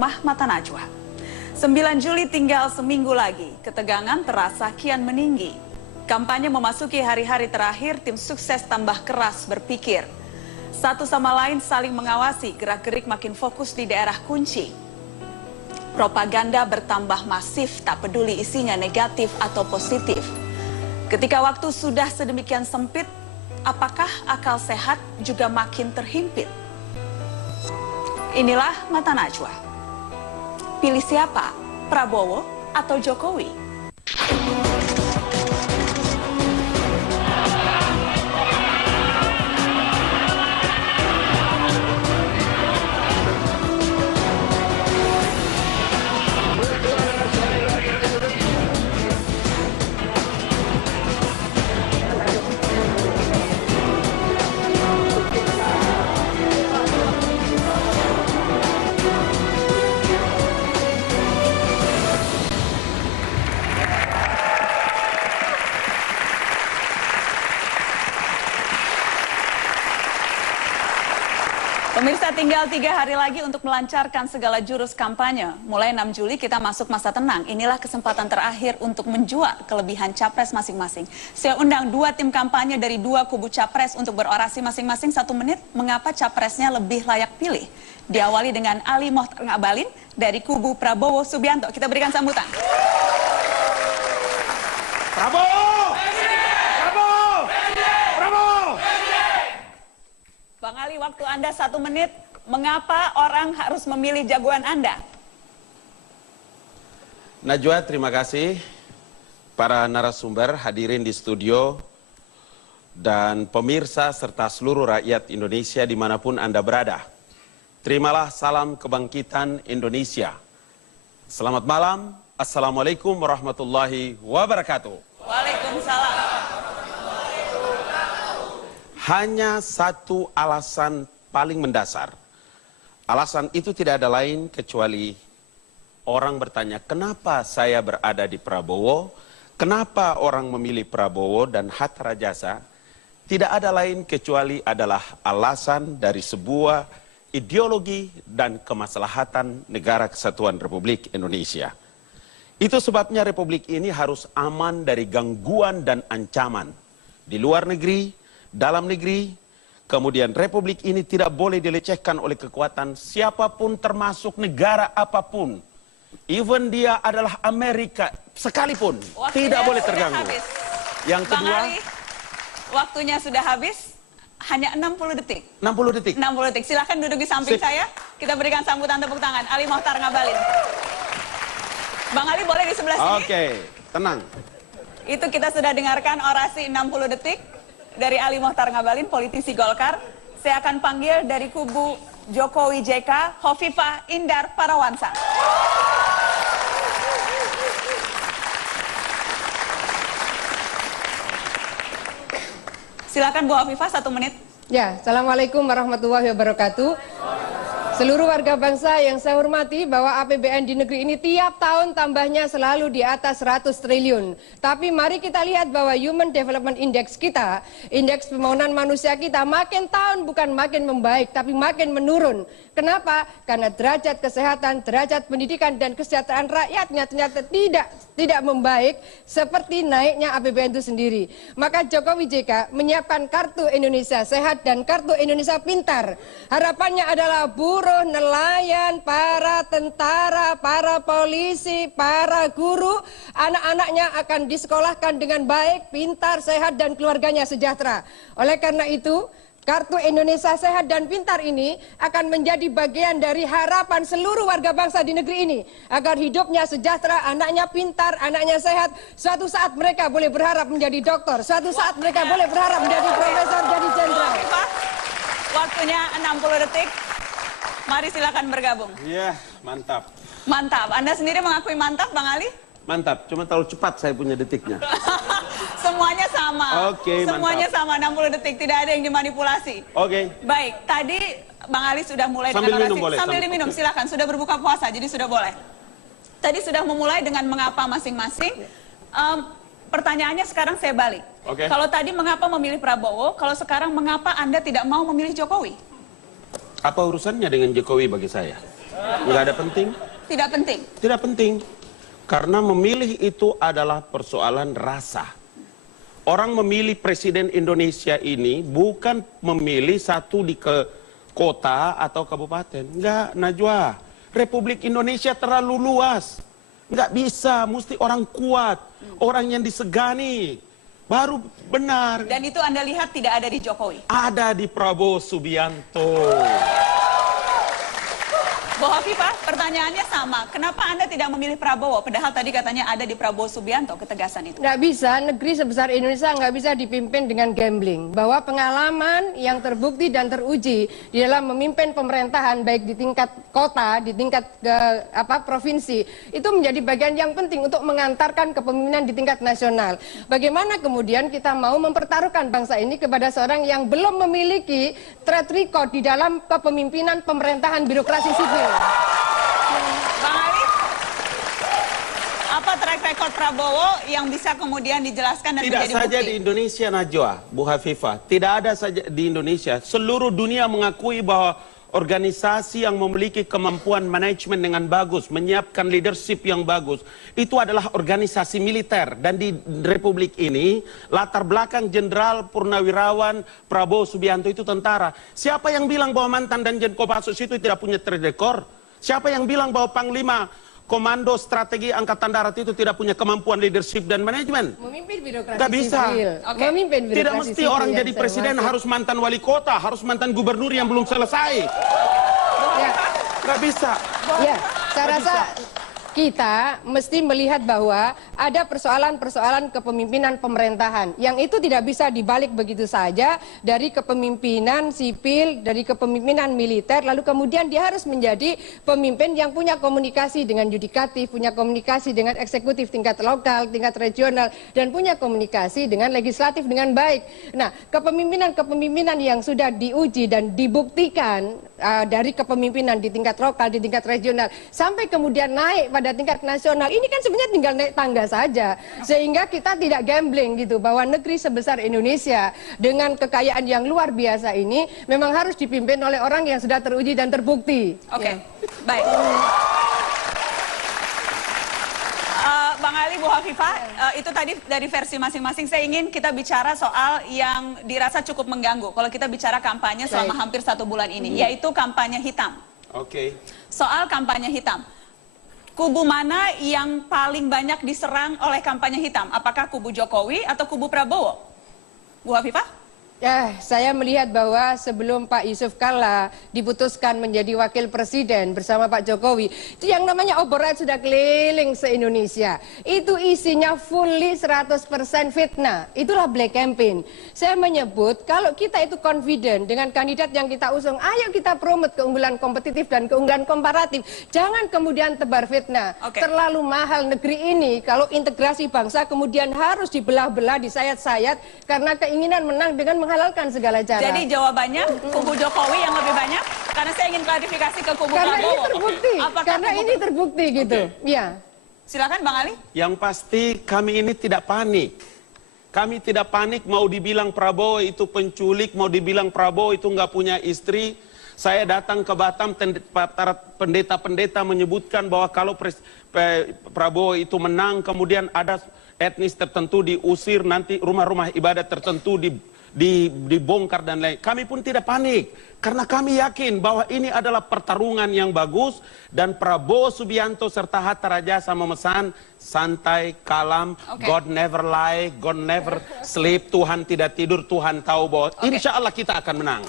Mata Najwa. 9 Juli tinggal seminggu lagi, ketegangan terasa kian meninggi. Kampanye memasuki hari-hari terakhir, tim sukses tambah keras berpikir. Satu sama lain saling mengawasi, gerak-gerik makin fokus di daerah kunci. Propaganda bertambah masif, tak peduli isinya negatif atau positif. Ketika waktu sudah sedemikian sempit, apakah akal sehat juga makin terhimpit? Inilah Mata Najwa. Pilih siapa, Prabowo atau Jokowi? Pemirsa, tinggal 3 hari lagi untuk melancarkan segala jurus kampanye. Mulai 6 Juli kita masuk masa tenang. Inilah kesempatan terakhir untuk menjual kelebihan capres masing-masing. Saya undang 2 tim kampanye dari 2 kubu capres untuk berorasi masing-masing 1 menit. Mengapa capresnya lebih layak pilih? Diawali dengan Ali Mohtar Ngabalin dari kubu Prabowo Subianto. Kita berikan sambutan. Prabowo! Bang Ali, waktu Anda 1 menit, mengapa orang harus memilih jagoan Anda? Najwa, terima kasih. Para narasumber hadirin di studio, dan pemirsa serta seluruh rakyat Indonesia dimanapun Anda berada. Terimalah salam kebangkitan Indonesia. Selamat malam, Assalamualaikum warahmatullahi wabarakatuh. Waalaikumsalam. Hanya satu alasan paling mendasar. Alasan itu tidak ada lain kecuali orang bertanya, kenapa saya berada di Prabowo? Kenapa orang memilih Prabowo dan Hatta Rajasa? Tidak ada lain kecuali adalah alasan dari sebuah ideologi dan kemaslahatan Negara Kesatuan Republik Indonesia. Itu sebabnya Republik ini harus aman dari gangguan dan ancaman di luar negeri, dalam negeri. Kemudian Republik ini tidak boleh dilecehkan oleh kekuatan siapapun, termasuk negara apapun. Even dia adalah Amerika sekalipun, tidak boleh terganggu. Yang kedua, Bang Ali, waktunya sudah habis, hanya 60 detik. 60 detik. 60 detik. Silahkan duduk di samping saya. Kita berikan sambutan tepuk tangan. Ali Mohtar Ngabalin. Bang Ali boleh di sebelah sini? Oke, tenang. Itu kita sudah dengarkan orasi 60 detik dari Ali Mohtar Ngabalin, politisi Golkar. Saya akan panggil dari kubu Jokowi JK, Hovifah Indar Parawansa. Silakan Bu Hovifah, 1 menit. Ya, Assalamualaikum warahmatullahi wabarakatuh. Seluruh warga bangsa yang saya hormati, bahwa APBN di negeri ini tiap tahun tambahnya selalu di atas 100 triliun. Tapi mari kita lihat bahwa Human Development Index kita, indeks pembangunan manusia kita makin tahun bukan makin membaik, tapi makin menurun. Kenapa? Karena derajat kesehatan, derajat pendidikan dan kesejahteraan rakyatnya ternyata tidak membaik seperti naiknya APBN itu sendiri. Maka Jokowi JK menyiapkan Kartu Indonesia Sehat dan Kartu Indonesia Pintar. Harapannya adalah buruh, nelayan, para tentara, para polisi, para guru, anak-anaknya akan disekolahkan dengan baik, pintar, sehat, dan keluarganya sejahtera. Oleh karena itu, Kartu Indonesia Sehat dan Pintar ini akan menjadi bagian dari harapan seluruh warga bangsa di negeri ini, agar hidupnya sejahtera, anaknya pintar, anaknya sehat. Suatu saat mereka boleh berharap menjadi dokter, suatu saat mereka boleh berharap menjadi profesor, jadi jenderal. Waktunya 60 detik. Mari silakan bergabung. Iya, mantap. Mantap. Anda sendiri mengakui mantap, Bang Ali? Mantap, cuma terlalu cepat saya punya detiknya. Semuanya sama. Oke, Semuanya mantap. sama, 60 detik. Tidak ada yang dimanipulasi. Oke. Baik, tadi Bang Ali sudah mulai Sambil dengan orasi. minum boleh, Sambil diminum, silakan. Sudah berbuka puasa, jadi sudah boleh. Tadi sudah memulai dengan mengapa masing-masing. Pertanyaannya sekarang saya balik. Oke. Kalau tadi mengapa memilih Prabowo, kalau sekarang mengapa Anda tidak mau memilih Jokowi? Apa urusannya dengan Jokowi bagi saya? Nggak ada penting. Tidak penting. Tidak penting. Karena memilih itu adalah persoalan rasa. Orang memilih presiden Indonesia ini bukan memilih satu di kota atau kabupaten. Enggak, Najwa. Republik Indonesia terlalu luas. Enggak bisa, mesti orang kuat. Orang yang disegani. Baru benar. Dan itu Anda lihat tidak ada di Jokowi? Ada di Prabowo Subianto. Bu Hovifah, pertanyaannya sama. Kenapa Anda tidak memilih Prabowo? Padahal tadi katanya ada di Prabowo Subianto, ketegasan itu. Nggak bisa, negeri sebesar Indonesia nggak bisa dipimpin dengan gambling. Bahwa pengalaman yang terbukti dan teruji di dalam memimpin pemerintahan, baik di tingkat kota, di tingkat provinsi, itu menjadi bagian yang penting untuk mengantarkan kepemimpinan di tingkat nasional. Bagaimana kemudian kita mau mempertaruhkan bangsa ini kepada seorang yang belum memiliki track record di dalam kepemimpinan pemerintahan birokrasi sipil. Bang Ali, apa track record Prabowo yang bisa kemudian dijelaskan dan Tidak menjadi bukti? saja di Indonesia, Najwa, Bu Hovifah. Tidak ada saja di Indonesia. Seluruh dunia mengakui bahwa organisasi yang memiliki kemampuan manajemen dengan bagus, menyiapkan leadership yang bagus, itu adalah organisasi militer. Dan di Republik ini, latar belakang Jenderal Purnawirawan Prabowo Subianto itu tentara. Siapa yang bilang bahwa mantan Danjen Kopassus itu tidak punya track record? Siapa yang bilang bahwa Panglima Komando Strategi Angkatan Darat itu tidak punya kemampuan leadership dan manajemen? Memimpin birokrasi Nggak bisa. sipil. Oke. Memimpin birokrasi Tidak mesti sipil orang yang jadi presiden termasuk. harus mantan wali kota, harus mantan gubernur yang belum selesai. Ya. Nggak bisa. Ya, saya rasa kita mesti melihat bahwa ada persoalan-persoalan kepemimpinan pemerintahan yang itu tidak bisa dibalik begitu saja dari kepemimpinan sipil, dari kepemimpinan militer, lalu kemudian dia harus menjadi pemimpin yang punya komunikasi dengan yudikatif, punya komunikasi dengan eksekutif tingkat lokal, tingkat regional, dan punya komunikasi dengan legislatif dengan baik. Nah, kepemimpinan yang sudah diuji dan dibuktikan dari kepemimpinan di tingkat lokal, di tingkat regional, sampai kemudian naik pada tingkat nasional, ini kan sebenarnya tinggal naik tangga saja. Sehingga kita tidak gambling gitu, bahwa negeri sebesar Indonesia dengan kekayaan yang luar biasa ini memang harus dipimpin oleh orang yang sudah teruji dan terbukti. Oke, Ya. baik. Bang Ali, Bu Hovifah, itu tadi dari versi masing-masing. Saya ingin kita bicara soal yang dirasa cukup mengganggu kalau kita bicara kampanye selama hampir 1 bulan ini, yaitu kampanye hitam. Oke. Soal kampanye hitam, kubu mana yang paling banyak diserang oleh kampanye hitam? Apakah kubu Jokowi atau kubu Prabowo? Bu Hovifah? Ya, saya melihat bahwa sebelum Pak Yusuf Kalla diputuskan menjadi wakil presiden bersama Pak Jokowi, itu yang namanya obor rakyat sudah keliling se-Indonesia. Itu isinya fully 100% fitnah. Itulah black campaign. Saya menyebut kalau kita itu confident dengan kandidat yang kita usung, ayo kita promote keunggulan kompetitif dan keunggulan komparatif. Jangan kemudian tebar fitnah. Oke. Terlalu mahal negeri ini kalau integrasi bangsa kemudian harus dibelah-belah, disayat-sayat karena keinginan menang dengan menghalalkan segala cara. Jadi jawabannya kubu Jokowi yang lebih banyak? Karena saya ingin klarifikasi ke kubu karena Prabowo. ini terbukti, Apakah karena kubu- ini terbukti gitu. Ya. Silakan Bang Ali. Yang pasti kami ini tidak panik. Kami tidak panik mau dibilang Prabowo itu penculik, mau dibilang Prabowo itu nggak punya istri. Saya datang ke Batam, para pendeta-pendeta menyebutkan bahwa kalau Prabowo itu menang, kemudian ada etnis tertentu diusir, nanti rumah-rumah ibadat tertentu dibongkar dan lain. Kami pun tidak panik karena kami yakin bahwa ini adalah pertarungan yang bagus dan Prabowo Subianto serta Hatta Rajasa memesan santai, kalem, Oke. God never lie, God never sleep, Tuhan tidak tidur, Tuhan tahu bahwa insya Allah kita akan menang.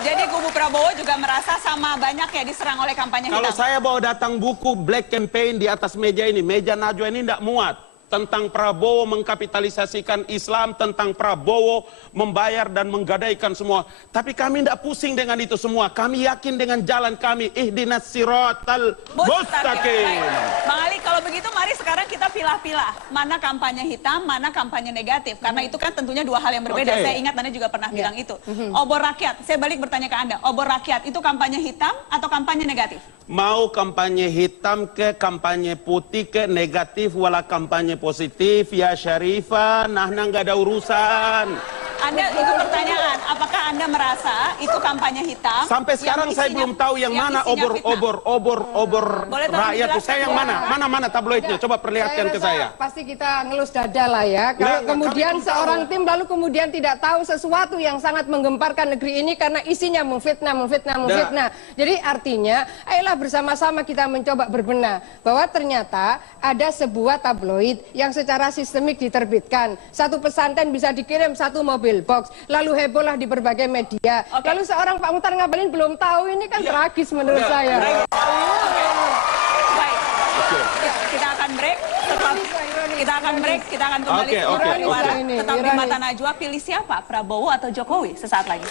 Jadi kubu Prabowo juga merasa sama banyak ya diserang oleh kampanye Kalau hitam. saya bawa datang buku Black Campaign di atas meja ini, meja Najwa ini tidak muat. Tentang Prabowo mengkapitalisasikan Islam, tentang Prabowo membayar dan menggadaikan semua. Tapi kami tidak pusing dengan itu semua. Kami yakin dengan jalan kami. Ihdinas siratal mustaqim. Baik. Bang Ali, kalau begitu mari sekarang kita pilah-pilah. Mana kampanye hitam, mana kampanye negatif. Karena itu kan tentunya dua hal yang berbeda. Oke. Saya ingat Anda juga pernah bilang itu. Obor rakyat, saya balik bertanya ke Anda. Obor rakyat itu kampanye hitam atau kampanye negatif? Mau kampanye hitam ke kampanye putih ke negatif wala kampanye positif ya Syarifah, nah nggak ada urusan. Anda itu pertanyaan, apakah Anda Anda merasa itu kampanye hitam? Sampai sekarang saya belum tahu yang mana obor rakyat itu. Saya yang mana tabloidnya? Coba perlihatkan ke saya. Pasti kita ngelus dada lah ya. Kalau kemudian seorang tim lalu kemudian tidak tahu sesuatu yang sangat menggemparkan negeri ini karena isinya memfitnah. Jadi artinya, ayolah bersama-sama kita mencoba berbenah bahwa ternyata ada sebuah tabloid yang secara sistemik diterbitkan. Satu pesantren bisa dikirim satu mobil box, lalu hebohlah di berbagai media. Lalu seorang Pak Muhtar Ngabalin belum tahu, ini kan tragis menurut saya. Baik. Kita akan break. Kita akan kembali. Tetap di Mata Najwa, pilih siapa? Prabowo atau Jokowi? Sesaat lagi.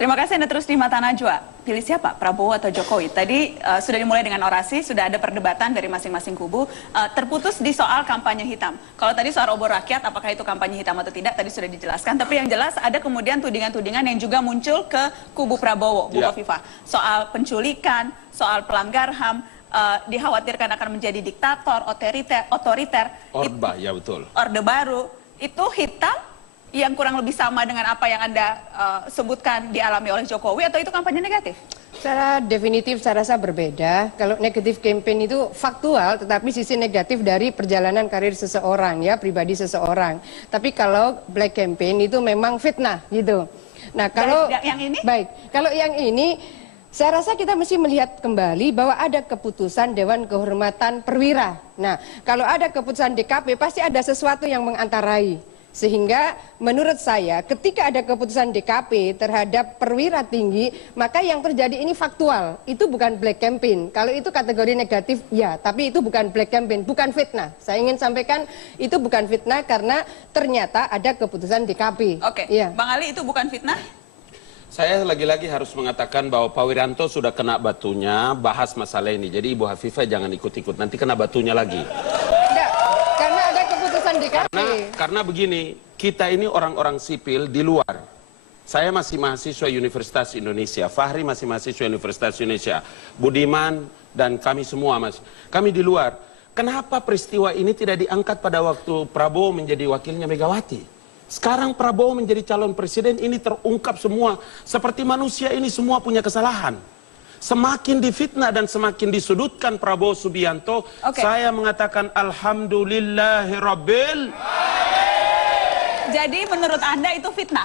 Terima kasih Anda terus di Mata Najwa. Pilih siapa? Prabowo atau Jokowi? Tadi sudah dimulai dengan orasi, sudah ada perdebatan dari masing-masing kubu. Terputus di soal kampanye hitam. Kalau tadi soal obor rakyat, apakah itu kampanye hitam atau tidak, tadi sudah dijelaskan. Tapi yang jelas ada kemudian tudingan-tudingan yang juga muncul ke kubu Prabowo, Bu Kofifa. Soal penculikan, soal pelanggar HAM, dikhawatirkan akan menjadi diktator, otoriter. Ya betul. Orde Baru, itu hitam yang kurang lebih sama dengan apa yang Anda sebutkan dialami oleh Jokowi, atau itu kampanye negatif? Secara definitif saya rasa berbeda. Kalau negatif campaign itu faktual, tetapi sisi negatif dari perjalanan karir seseorang, ya, pribadi seseorang. Tapi kalau black campaign itu memang fitnah gitu. Nah, kalau yang ini? Baik, kalau yang ini saya rasa kita mesti melihat kembali bahwa ada keputusan Dewan Kehormatan Perwira. Nah, kalau ada keputusan DKP pasti ada sesuatu yang mengantarai. Sehingga menurut saya ketika ada keputusan DKP terhadap perwira tinggi, maka yang terjadi ini faktual. Itu bukan black campaign. Kalau itu kategori negatif, ya, tapi itu bukan black campaign, bukan fitnah. Saya ingin sampaikan itu bukan fitnah karena ternyata ada keputusan DKP. Oke, ya. Bang Ali, itu bukan fitnah? Saya lagi-lagi harus mengatakan bahwa Pak Wiranto sudah kena batunya bahas masalah ini. Jadi Ibu Hafifah jangan ikut-ikut, nanti kena batunya lagi. Karena begini, kita ini orang-orang sipil di luar. Saya masih mahasiswa Universitas Indonesia, Fahri masih mahasiswa Universitas Indonesia, Budiman dan kami semua kami di luar. Kenapa peristiwa ini tidak diangkat pada waktu Prabowo menjadi wakilnya Megawati? Sekarang Prabowo menjadi calon presiden, ini terungkap semua. Seperti manusia ini semua punya kesalahan. Semakin difitnah dan semakin disudutkan Prabowo Subianto, saya mengatakan alhamdulillahirabbil. Jadi menurut Anda itu fitnah?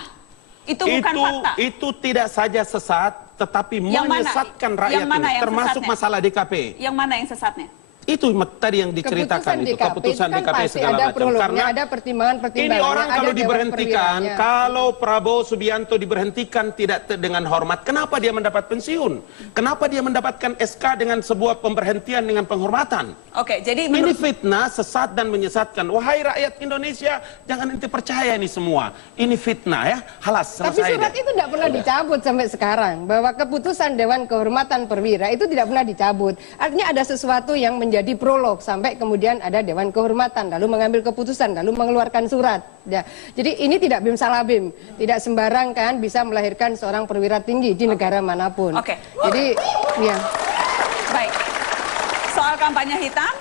Itu bukan fakta? Itu tidak saja sesat, tetapi menyesatkan rakyat ini, termasuk masalah DKP. Yang mana yang sesatnya? Itu tadi yang diceritakan, keputusan DKP segala macam. Karena ada pertimbangan-pertimbangan. Ini orang kalau diberhentikan, kalau Prabowo Subianto diberhentikan tidak dengan hormat, kenapa dia mendapat pensiun? Kenapa dia mendapatkan SK dengan sebuah pemberhentian dengan penghormatan? Oke, jadi ini fitnah, sesat dan menyesatkan. Wahai rakyat Indonesia, jangan ente percaya ini semua. Ini fitnah ya, halas. Tapi surat itu tidak pernah dicabut sampai sekarang. Bahwa keputusan Dewan Kehormatan Perwira itu tidak pernah dicabut. Artinya ada sesuatu yang menjadi prolog sampai kemudian ada Dewan Kehormatan, lalu mengambil keputusan, lalu mengeluarkan surat. Ya. Jadi ini tidak bim salabim, tidak sembarang kan bisa melahirkan seorang perwira tinggi di negara manapun. Jadi, ya. Baik. Soal kampanye hitam,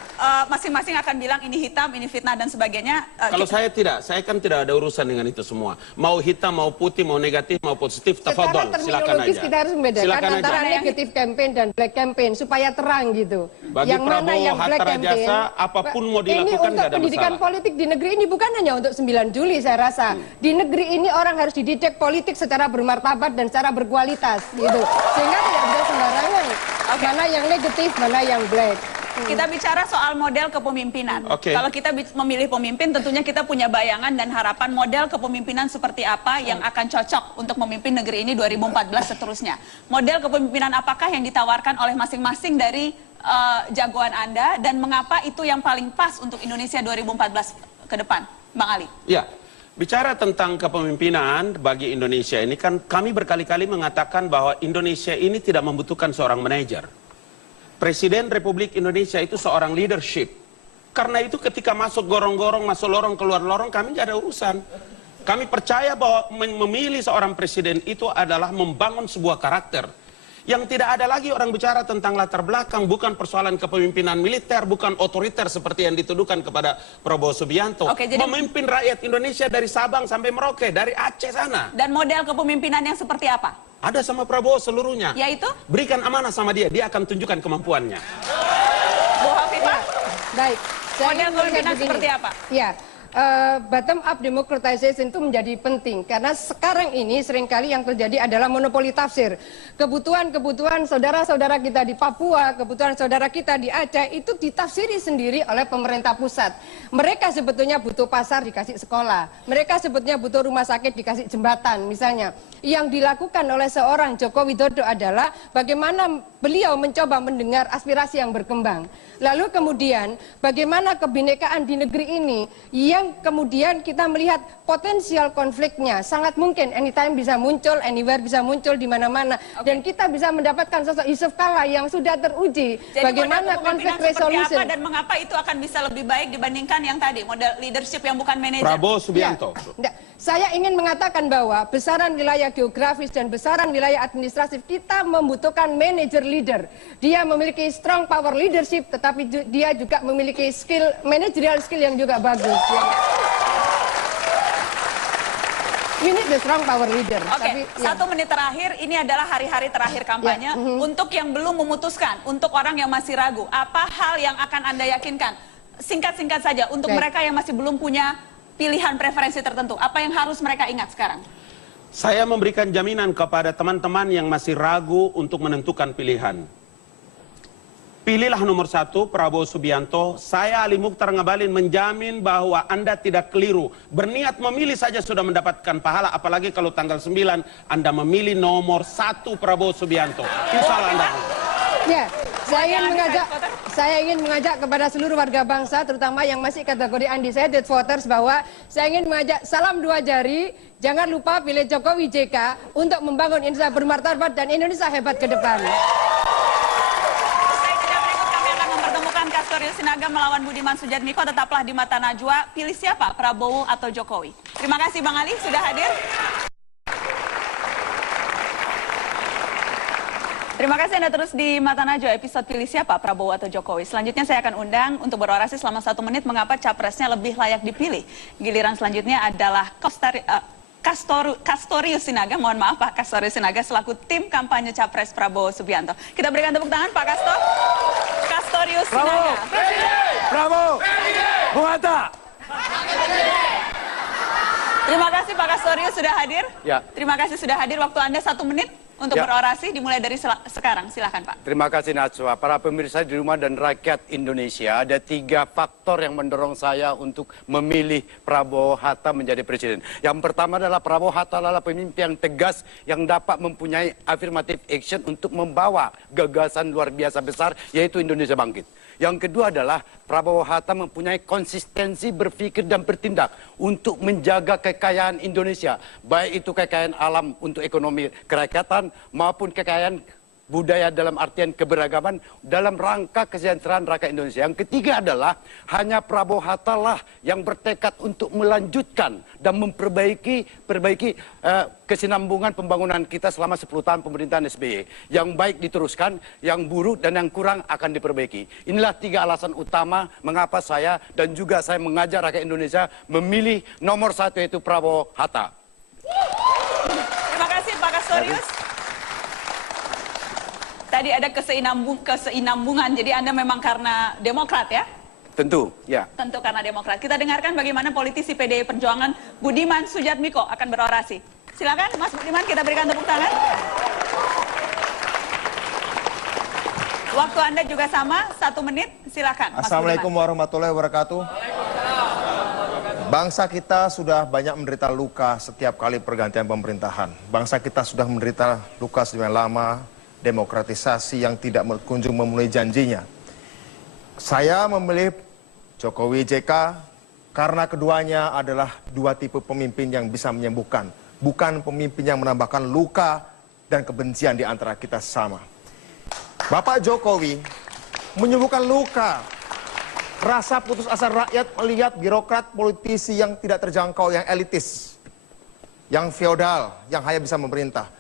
masing-masing akan bilang ini hitam, ini fitnah dan sebagainya. Kalau saya tidak, saya kan tidak ada urusan dengan itu semua. Mau hitam, mau putih, mau negatif, mau positif, tafadhol, silakan aja. Kita harus membedakan antara negatif campaign dan black campaign supaya terang gitu. Bagi yang Prabowo, mana yang black campaign, jasa, apapun mau dilakukan ini untuk pendidikan politik di negeri ini bukan hanya untuk 9 Juli saya rasa. Di negeri ini orang harus dididik politik secara bermartabat dan secara berkualitas gitu. Sehingga tidak bisa sembarangan. Mana yang negatif, mana yang black. Kita bicara soal model kepemimpinan. Kalau kita memilih pemimpin, tentunya kita punya bayangan dan harapan model kepemimpinan seperti apa yang akan cocok untuk memimpin negeri ini 2014 seterusnya. Model kepemimpinan apakah yang ditawarkan oleh masing-masing dari jagoan Anda, dan mengapa itu yang paling pas untuk Indonesia 2014 ke depan? Bang Ali. Ya, bicara tentang kepemimpinan bagi Indonesia ini kan kami berkali-kali mengatakan bahwa Indonesia ini tidak membutuhkan seorang manajer. Presiden Republik Indonesia itu seorang leadership. Karena itu ketika masuk gorong-gorong, masuk lorong, keluar lorong, kami tidak ada urusan. Kami percaya bahwa memilih seorang presiden itu adalah membangun sebuah karakter. Yang tidak ada lagi orang bicara tentang latar belakang, bukan persoalan kepemimpinan militer, bukan otoriter seperti yang dituduhkan kepada Prabowo Subianto. Oke, jadi memimpin rakyat Indonesia dari Sabang sampai Merauke, dari Aceh sana. Dan model kepemimpinan yang seperti apa? Ada sama Prabowo seluruhnya. Yaitu? Berikan amanah sama dia akan tunjukkan kemampuannya. Bu Hovifah? Baik. Model kepemimpinan seperti apa? Ya. Bottom up democratization itu menjadi penting karena sekarang ini seringkali yang terjadi adalah monopoli tafsir. Kebutuhan-kebutuhan saudara-saudara kita di Papua, kebutuhan saudara kita di Aceh itu ditafsiri sendiri oleh pemerintah pusat. Mereka sebetulnya butuh pasar dikasih sekolah, mereka sebetulnya butuh rumah sakit dikasih jembatan misalnya. Yang dilakukan oleh seorang Joko Widodo adalah bagaimana beliau mencoba mendengar aspirasi yang berkembang. Lalu kemudian bagaimana kebinekaan di negeri ini yang kemudian kita melihat potensial konfliknya sangat mungkin anytime bisa muncul, anywhere bisa muncul di mana-mana. Dan kita bisa mendapatkan sosok Yusuf Kala yang sudah teruji. Jadi Bagaimana konflik resolution. apa dan mengapa itu akan bisa lebih baik dibandingkan yang tadi, model leadership yang bukan manajer? Prabowo Subianto. Ya, saya ingin mengatakan bahwa besaran wilayah geografis dan besaran wilayah administratif kita membutuhkan manager leader. Dia memiliki strong power leadership, tetapi dia juga memiliki skill managerial skill yang juga bagus. Ya. We need the strong power leader. Oke, satu menit terakhir, ini adalah hari-hari terakhir kampanye. Untuk yang belum memutuskan, untuk orang yang masih ragu, apa hal yang akan Anda yakinkan? Singkat-singkat saja, untuk mereka yang masih belum punya pilihan preferensi tertentu, apa yang harus mereka ingat sekarang? Saya memberikan jaminan kepada teman-teman yang masih ragu untuk menentukan pilihan. Pilihlah nomor 1, Prabowo Subianto. Saya Ali Mukhtar Ngabalin menjamin bahwa Anda tidak keliru. Berniat memilih saja sudah mendapatkan pahala, apalagi kalau tanggal 9 Anda memilih nomor 1 Prabowo Subianto. Insya Allah Anda. Ya, saya ingin mengajak kepada seluruh warga bangsa, terutama yang masih kategori undecided voters, bahwa saya ingin mengajak salam 2 jari, jangan lupa pilih Jokowi JK untuk membangun Indonesia bermartabat dan Indonesia hebat ke depan. Kastorius Sinaga melawan Budiman Sujatmiko. Tetaplah di Mata Najwa. Pilih siapa, Prabowo atau Jokowi? Terima kasih Bang Ali sudah hadir. Terima kasih Anda terus di Mata Najwa, episode Pilih Siapa, Prabowo atau Jokowi. Selanjutnya saya akan undang untuk berorasi selama 1 menit mengapa capresnya lebih layak dipilih. Giliran selanjutnya adalah Kastorius Sinaga, mohon maaf Pak Kastorius Sinaga selaku tim kampanye Capres Prabowo Subianto. Kita berikan tepuk tangan Pak Kastorius Sinaga. Prabowo, Bung Hatta. Terima kasih Pak Kastorius sudah hadir. Ya. Terima kasih sudah hadir. Waktu Anda 1 menit untuk berorasi dimulai dari sekarang. Silakan Pak. Terima kasih Najwa. Para pemirsa di rumah dan rakyat Indonesia, ada 3 faktor yang mendorong saya untuk memilih Prabowo Hatta menjadi presiden. Yang pertama adalah Prabowo Hatta adalah pemimpin yang tegas yang dapat mempunyai affirmative action untuk membawa gagasan luar biasa besar, yaitu Indonesia Bangkit. Yang kedua adalah Prabowo Hatta mempunyai konsistensi berpikir dan bertindak untuk menjaga kekayaan Indonesia. Baik itu kekayaan alam untuk ekonomi kerakyatan maupun kekayaan budaya dalam artian keberagaman dalam rangka kesejahteraan rakyat Indonesia. Yang ketiga adalah hanya Prabowo Hatta lah yang bertekad untuk melanjutkan dan memperbaiki kesinambungan pembangunan kita selama 10 tahun pemerintahan SBY. Yang baik diteruskan, yang buruk dan yang kurang akan diperbaiki. Inilah 3 alasan utama mengapa saya dan juga saya mengajak rakyat Indonesia memilih nomor 1 yaitu Prabowo Hatta. Terima kasih Pak Kastorius. Tadi ada keseimbangan, jadi Anda memang karena Demokrat ya? Tentu, ya. Tentu karena Demokrat. Kita dengarkan bagaimana politisi PDI Perjuangan Budiman Sujatmiko akan berorasi. Silakan Mas Budiman, kita berikan tepuk tangan. Waktu Anda juga sama, 1 menit, silakan. Mas Assalamualaikum Budiman. warahmatullahi wabarakatuh. Bangsa kita sudah banyak menderita luka setiap kali pergantian pemerintahan. Bangsa kita sudah menderita luka sedemikian lama, demokratisasi yang tidak kunjung memenuhi janjinya. Saya memilih Jokowi JK karena keduanya adalah 2 tipe pemimpin yang bisa menyembuhkan, bukan pemimpin yang menambahkan luka dan kebencian di antara kita sama. Bapak Jokowi menyembuhkan luka, rasa putus asa rakyat melihat birokrat politisi yang tidak terjangkau, yang elitis, yang feodal, yang hanya bisa memerintah.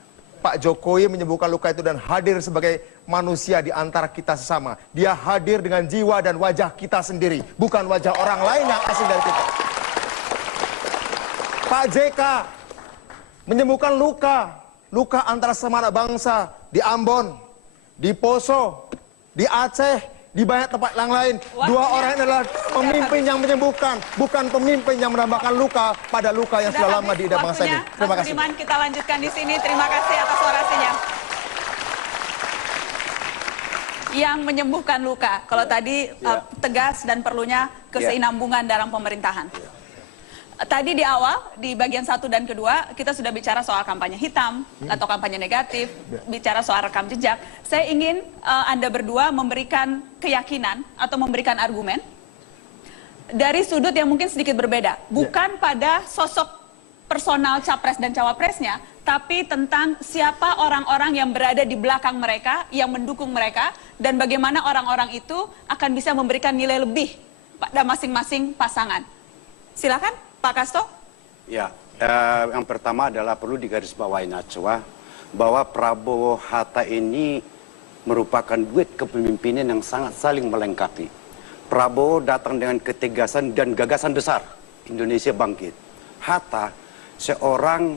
Pak Jokowi menyembuhkan luka itu dan hadir sebagai manusia di antara kita sesama. Dia hadir dengan jiwa dan wajah kita sendiri, bukan wajah orang lain yang asing dari kita. Pak JK menyembuhkan luka antara sesama anak bangsa di Ambon, di Poso, di Aceh, di banyak tempat yang lain. Dua orang ini adalah pemimpin yang menyembuhkan, bukan pemimpin yang menambahkan luka pada luka yang sudah lama di bangsa ini. Terima kasih. Budiman, kita lanjutkan di sini. Terima kasih atas orasinya. Yang menyembuhkan luka. Kalau tadi tegas dan perlunya kesinambungan dalam pemerintahan. Tadi di awal, di bagian 1 dan kedua, kita sudah bicara soal kampanye hitam atau kampanye negatif, bicara soal rekam jejak. Saya ingin Anda berdua memberikan keyakinan atau memberikan argumen dari sudut yang mungkin sedikit berbeda. Bukan pada sosok personal capres dan cawapresnya, tapi tentang siapa orang-orang yang berada di belakang mereka, yang mendukung mereka, dan bagaimana orang-orang itu akan bisa memberikan nilai lebih pada masing-masing pasangan. Silakan. Pak Kasto? Ya, yang pertama adalah perlu digarisbawahi Najwa bahwa Prabowo Hatta ini merupakan duet kepemimpinan yang sangat saling melengkapi. Prabowo datang dengan ketegasan dan gagasan besar, Indonesia bangkit. Hatta seorang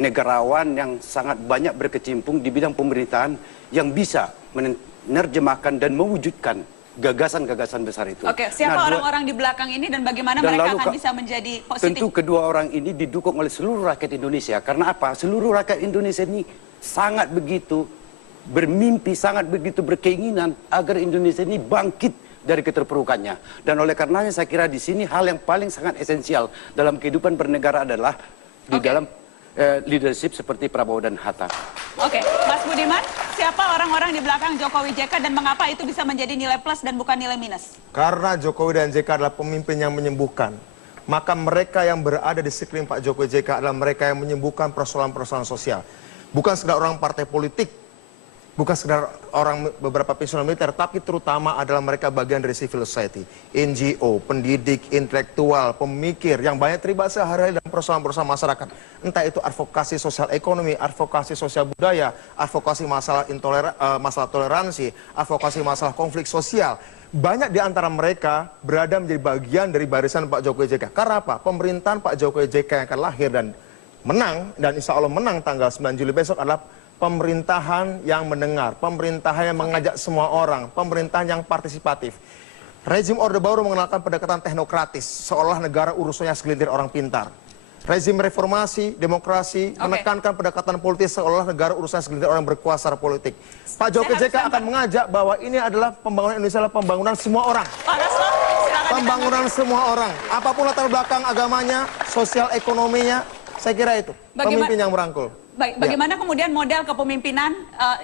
negarawan yang sangat banyak berkecimpung di bidang pemerintahan yang bisa menerjemahkan dan mewujudkan gagasan-gagasan besar itu. Oke, siapa orang-orang di belakang ini dan bagaimana mereka akan bisa menjadi positif? Tentu kedua orang ini didukung oleh seluruh rakyat Indonesia. Karena apa? Seluruh rakyat Indonesia ini sangat begitu bermimpi, sangat begitu berkeinginan agar Indonesia ini bangkit dari keterpurukannya. Dan oleh karenanya saya kira di sini hal yang paling sangat esensial dalam kehidupan bernegara adalah di dalam leadership seperti Prabowo dan Hatta. Oke, Mas Budiman, siapa orang-orang di belakang Jokowi JK dan mengapa itu bisa menjadi nilai plus dan bukan nilai minus? Karena Jokowi dan JK adalah pemimpin yang menyembuhkan. Maka mereka yang berada di sekeliling Pak Jokowi JK adalah mereka yang menyembuhkan persoalan-persoalan sosial. Bukan sekedar orang partai politik, bukan sekedar orang beberapa pensiunan militer, tapi terutama adalah mereka bagian dari civil society, NGO, pendidik, intelektual, pemikir yang banyak terlibat sehari-hari dalam persoalan-persoalan masyarakat. Entah itu advokasi sosial ekonomi, advokasi sosial budaya, advokasi masalah masalah toleransi, advokasi masalah konflik sosial. Banyak di antara mereka berada menjadi bagian dari barisan Pak Jokowi JK. Karena apa? Pemerintahan Pak Jokowi JK yang akan lahir dan menang, dan insya Allah menang tanggal 9 Juli besok adalah pemerintahan yang mendengar, pemerintahan yang mengajak semua orang, pemerintahan yang partisipatif. Rezim Orde Baru mengenalkan pendekatan teknokratis, seolah negara urusannya segelintir orang pintar. Rezim reformasi, demokrasi, menekankan pendekatan politis seolah negara urusannya segelintir orang berkuasa politik. Pak Jokowi JK akan mengajak bahwa ini adalah pembangunan Indonesia, adalah pembangunan semua orang. Pak Kasto, silakan. Pembangunan semua orang, apapun latar belakang agamanya, sosial ekonominya, saya kira itu pemimpin yang merangkul. Baik, bagaimana kemudian model kepemimpinan,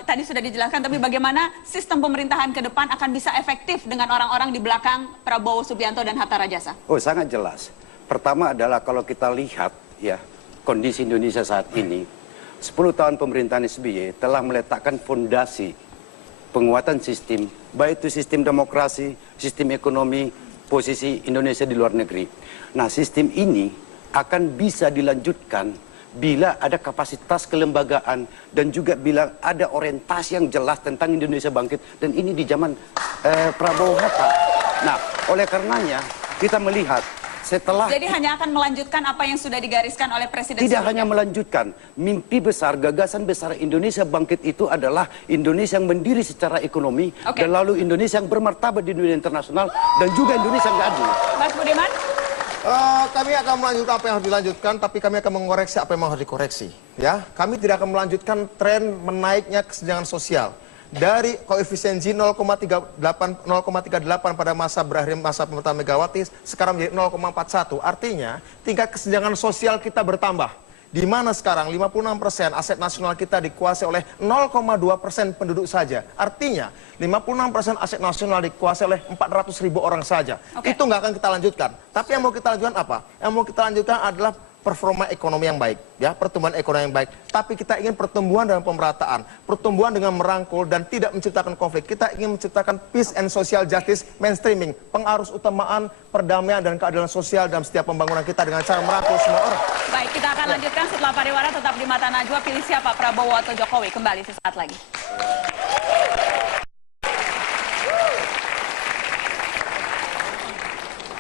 tadi sudah dijelaskan, tapi bagaimana sistem pemerintahan ke depan akan bisa efektif dengan orang-orang di belakang Prabowo Subianto dan Hatta Rajasa? Oh, sangat jelas. Pertama adalah kalau kita lihat ya kondisi Indonesia saat ini, 10 tahun pemerintahan SBY telah meletakkan fondasi penguatan sistem, baik itu sistem demokrasi, sistem ekonomi, posisi Indonesia di luar negeri. Nah, sistem ini akan bisa dilanjutkan bila ada kapasitas kelembagaan dan juga bila ada orientasi yang jelas tentang Indonesia bangkit, dan ini di zaman Prabowo Hatta. Nah, oleh karenanya kita melihat setelah jadi hanya akan melanjutkan apa yang sudah digariskan oleh Presiden tidak sebelumnya. hanya melanjutkan mimpi besar, gagasan besar Indonesia bangkit itu adalah Indonesia yang mandiri secara ekonomi dan lalu Indonesia yang bermartabat di dunia internasional dan juga Indonesia yang adil. Mas Budiman? Kami akan melanjutkan apa yang harus dilanjutkan, tapi kami akan mengoreksi apa yang harus dikoreksi. Ya, kami tidak akan melanjutkan tren menaiknya kesenjangan sosial dari koefisien Gini 0,38 pada masa berakhir masa pemerintahan Megawati sekarang menjadi 0,41. Artinya tingkat kesenjangan sosial kita bertambah. Di mana sekarang 56% aset nasional kita dikuasai oleh 0,2% penduduk saja. Artinya 56% aset nasional dikuasai oleh 400.000 orang saja. Itu nggak akan kita lanjutkan. Tapi yang mau kita lanjutkan apa? Yang mau kita lanjutkan adalah performa ekonomi yang baik, ya, pertumbuhan ekonomi yang baik. Tapi kita ingin pertumbuhan dengan pemerataan, pertumbuhan dengan merangkul dan tidak menciptakan konflik. Kita ingin menciptakan peace and social justice mainstreaming, pengarus utamaan perdamaian dan keadilan sosial dalam setiap pembangunan kita dengan cara merangkul semua orang. Baik, kita akan lanjutkan setelah pariwara. Tetap di Mata Najwa. Pilih siapa, Prabowo atau Jokowi? Kembali sesaat lagi.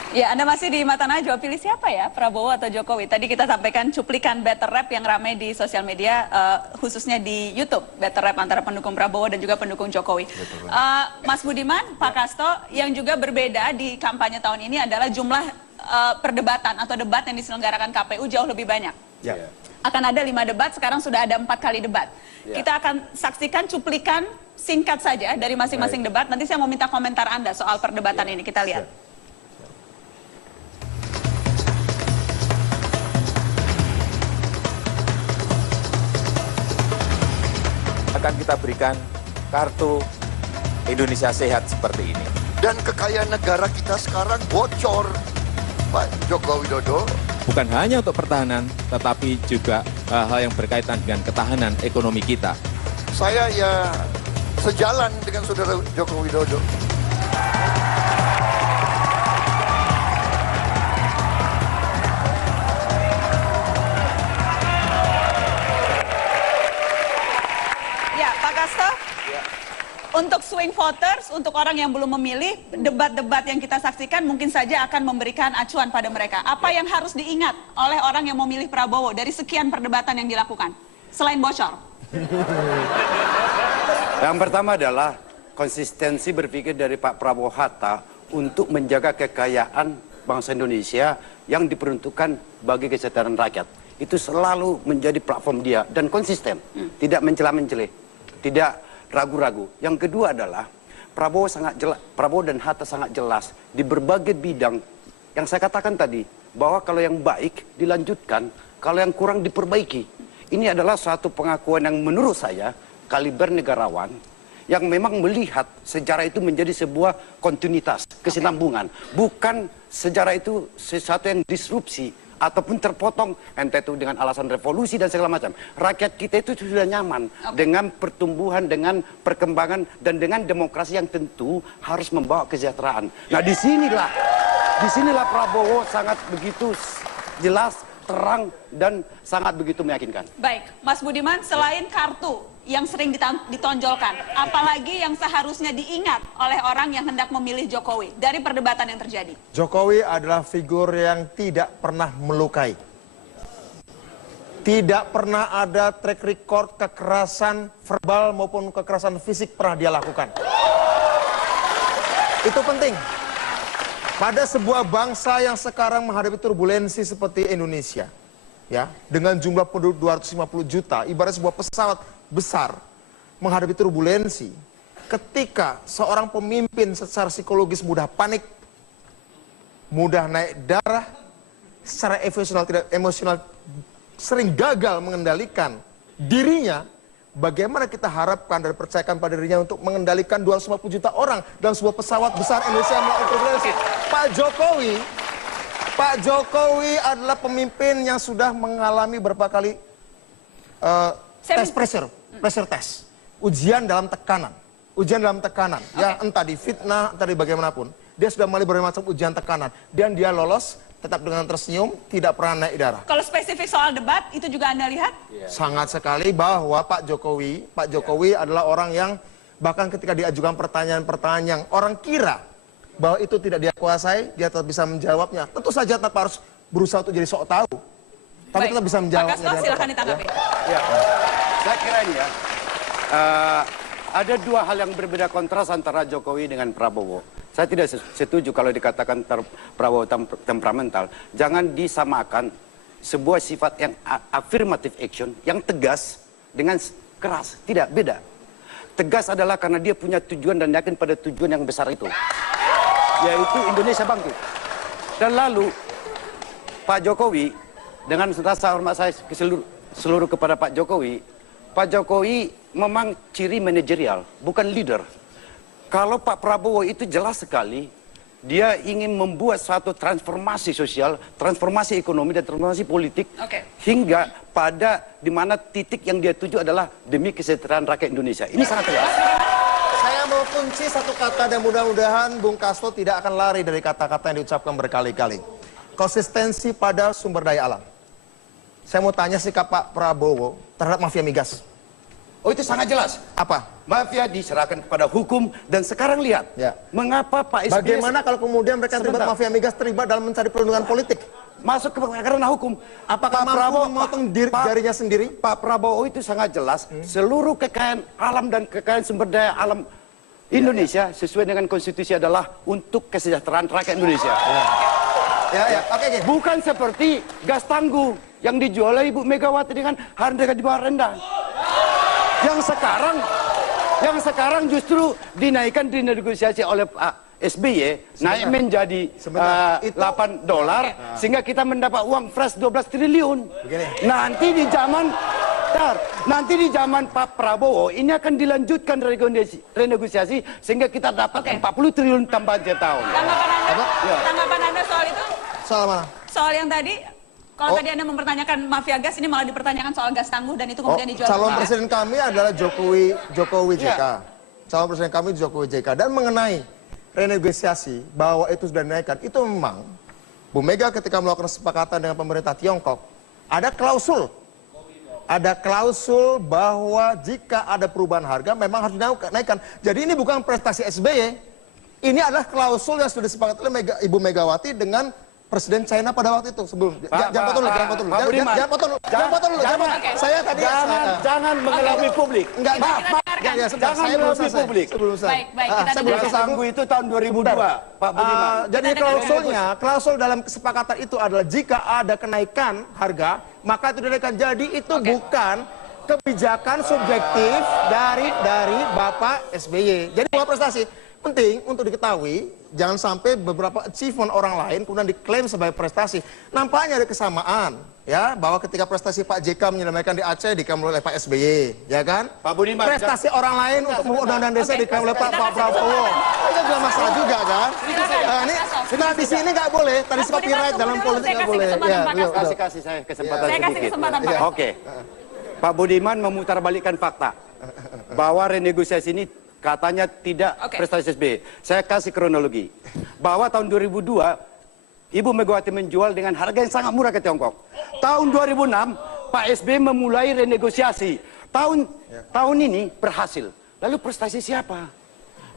Ya, Anda masih di Mata Najwa. Pilih siapa ya, Prabowo atau Jokowi? Tadi kita sampaikan cuplikan battle rap yang ramai di sosial media, khususnya di YouTube. Battle rap antara pendukung Prabowo dan juga pendukung Jokowi. Mas Budiman, Pak Kasto, yang juga berbeda di kampanye tahun ini adalah jumlah perdebatan atau debat yang diselenggarakan KPU jauh lebih banyak. Ya. Akan ada 5 debat, sekarang sudah ada 4 kali debat. Kita akan saksikan cuplikan singkat saja dari masing-masing debat. Nanti saya mau minta komentar Anda soal perdebatan ini. Kita lihat. Akan kita berikan kartu Indonesia Sehat seperti ini. Dan kekayaan negara kita sekarang bocor, Pak Joko Widodo. Bukan hanya untuk pertahanan, tetapi juga hal yang berkaitan dengan ketahanan ekonomi kita. Saya ya sejalan dengan saudara Joko Widodo. Untuk swing voters, untuk orang yang belum memilih, debat-debat yang kita saksikan mungkin saja akan memberikan acuan pada mereka. Apa yang harus diingat oleh orang yang mau milih Prabowo dari sekian perdebatan yang dilakukan? Selain bocor. Yang pertama adalah konsistensi berpikir dari Pak Prabowo Hatta untuk menjaga kekayaan bangsa Indonesia yang diperuntukkan bagi kesejahteraan rakyat. Itu selalu menjadi platform dia dan konsisten, tidak mencela-mencela, tidak ragu-ragu. Yang kedua adalah Prabowo dan Hatta sangat jelas di berbagai bidang yang saya katakan tadi, bahwa kalau yang baik dilanjutkan, kalau yang kurang diperbaiki. Ini adalah suatu pengakuan yang menurut saya kaliber negarawan yang memang melihat sejarah itu menjadi sebuah kontinuitas, kesinambungan. Bukan sejarah itu sesuatu yang disrupsi ataupun terpotong, entah itu dengan alasan revolusi dan segala macam. Rakyat kita itu sudah nyaman dengan pertumbuhan, dengan perkembangan, dan dengan demokrasi yang tentu harus membawa kesejahteraan. Nah, disinilah Prabowo sangat begitu jelas, terang, dan sangat begitu meyakinkan. Baik, Mas Budiman, selain kartu yang sering ditonjolkan, apalagi yang seharusnya diingat oleh orang yang hendak memilih Jokowi dari perdebatan yang terjadi? Jokowi adalah figur yang tidak pernah melukai. Tidak pernah ada track record kekerasan verbal maupun kekerasan fisik pernah dia lakukan. Itu penting. Pada sebuah bangsa yang sekarang menghadapi turbulensi seperti Indonesia, ya, dengan jumlah penduduk 250 juta, ibarat sebuah pesawat besar menghadapi turbulensi, ketika seorang pemimpin secara psikologis mudah panik, mudah naik darah, secara emosional sering gagal mengendalikan dirinya, bagaimana kita harapkan dan percayakan pada dirinya untuk mengendalikan 250 juta orang dalam sebuah pesawat besar Indonesia melakukan turbulensi. Pak Jokowi adalah pemimpin yang sudah mengalami berapa kali tes pressure test, ujian dalam tekanan, ya, entah di fitnah, entah di bagaimanapun, dia sudah melalui berbagai macam ujian tekanan, dan dia lolos tetap dengan tersenyum, tidak pernah naik darah. Kalau spesifik soal debat, itu juga Anda lihat? Sangat sekali bahwa Pak Jokowi adalah orang yang bahkan ketika diajukan pertanyaan-pertanyaan yang orang kira bahwa itu tidak dia kuasai, dia tetap bisa menjawabnya. Tentu saja tanpa harus berusaha untuk jadi sok tahu, tapi tetap bisa menjawabnya. Pak Kasto, silakan ditanggapi. Ya. Saya kira ini ya, ada dua hal yang berbeda kontras antara Jokowi dengan Prabowo. Saya tidak setuju kalau dikatakan Prabowo temperamental. Jangan disamakan sebuah sifat yang affirmative action, yang tegas dengan keras. Tidak, beda. Tegas adalah karena dia punya tujuan dan yakin pada tujuan yang besar itu, yaitu Indonesia bangkit. Dan lalu Pak Jokowi, dengan rasa hormat saya seluruh kepada Pak Jokowi memang ciri manajerial, bukan leader. Kalau Pak Prabowo itu jelas sekali, Dia ingin membuat suatu transformasi sosial, transformasi ekonomi, dan transformasi politik. Hingga pada di mana titik yang dia tuju adalah demi kesejahteraan rakyat Indonesia. Ini sangat jelas. Saya mau kunci satu kata dan mudah-mudahan Bung Castro tidak akan lari dari kata-kata yang diucapkan berkali-kali. Konsistensi pada sumber daya alam. Saya mau tanya sikap Pak Prabowo terhadap mafia migas. Oh, itu sangat jelas. Apa? Mafia diserahkan kepada hukum, dan sekarang lihat, mengapa Pak SBY... Bagaimana kalau kemudian mereka terlibat mafia migas terlibat dalam mencari perlindungan politik? Masuk ke karena hukum. Apakah Pak Prabowo memotong jarinya sendiri? Pak Prabowo itu sangat jelas, seluruh kekayaan alam dan kekayaan sumber daya alam Indonesia sesuai dengan konstitusi adalah untuk kesejahteraan rakyat Indonesia. Oke. Bukan seperti gas tangguh yang dijual oleh Ibu Megawati dengan harga di bawah rendah. Yang sekarang justru dinaikkan, dinegosiasi oleh Pak SBY, naik menjadi $8, sehingga kita mendapat uang fresh 12 triliun. Nanti di zaman Pak Prabowo ini akan dilanjutkan renegosiasi sehingga kita dapat 40 triliun tambahan setiap tahun. Tanggapan Anda soal itu? Soal mana? Soal yang tadi? Kalau tadi Anda mempertanyakan mafia gas, ini malah dipertanyakan soal gas tangguh dan itu kemudian dijual. Calon presiden kami adalah Jokowi JK. Calon presiden kami Jokowi JK. Dan mengenai renegosiasi bahwa itu sudah dinaikkan, itu memang Bu Mega ketika melakukan kesepakatan dengan pemerintah Tiongkok, ada klausul. Ada klausul bahwa jika ada perubahan harga memang harus dinaikkan. Jadi ini bukan prestasi SBY. Ini adalah klausul yang sudah disepakati oleh Ibu Megawati dengan Presiden China pada waktu itu sebelum jangan potong dulu. Saya tadi jangan mengelabui publik. Saya belum selesai. Baik, kita dengarkan. Tangguh itu tahun 2002, Pak Budiman. Jadi klausul dalam kesepakatan itu adalah jika ada kenaikan harga, maka itu dinaikkan. Jadi itu bukan kebijakan subjektif dari Bapak SBY. Jadi bukan prestasi. Penting untuk diketahui, jangan sampai beberapa achievement orang lain kemudian diklaim sebagai prestasi. Nampaknya ada kesamaan, ya, bahwa ketika prestasi Pak JK menyelesaikan di Aceh diklaim oleh Pak SBY, ya kan? Pak Budiman, prestasi orang lain untuk undang-undang desa diklaim oleh Pak Prabowo. Itu juga masalah juga, kan? Nah, di sini nggak boleh. Tadi copyright dalam politik nggak boleh. Kasih saya kesempatan Saya kasih sedikit. kesempatan, Pak. Oke. Pak Budiman memutarbalikkan fakta bahwa renegosiasi ini katanya tidak prestasi SBY. Saya kasih kronologi. Bahwa tahun 2002, Ibu Megawati menjual dengan harga yang sangat murah ke Tiongkok. Tahun 2006, Pak SBY memulai renegosiasi. Tahun ini berhasil. Lalu prestasi siapa?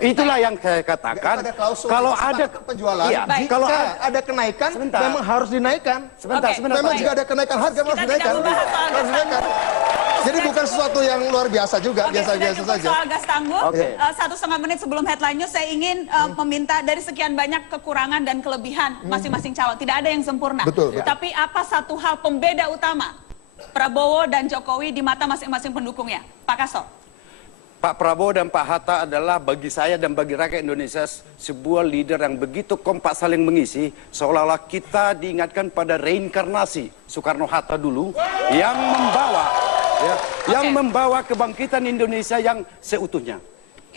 Itulah yang saya katakan. Kalau ada penjualan, kalau ada kenaikan, memang harus dinaikkan. Sebentar. Memang jika ada kenaikan harga, memang harus dinaikkan. Jadi bukan sesuatu yang luar biasa juga, biasa-biasa saja. Soal gas tangguh, 1,5 menit sebelum headline news, saya ingin meminta dari sekian banyak kekurangan dan kelebihan masing-masing calon. Tidak ada yang sempurna. Betul. Tapi apa satu hal pembeda utama Prabowo dan Jokowi di mata masing-masing pendukungnya? Pak Castro. Pak Prabowo dan Pak Hatta adalah bagi saya dan bagi rakyat Indonesia sebuah leader yang begitu kompak saling mengisi, seolah-olah kita diingatkan pada reinkarnasi Soekarno-Hatta dulu yang membawa kebangkitan Indonesia yang seutuhnya.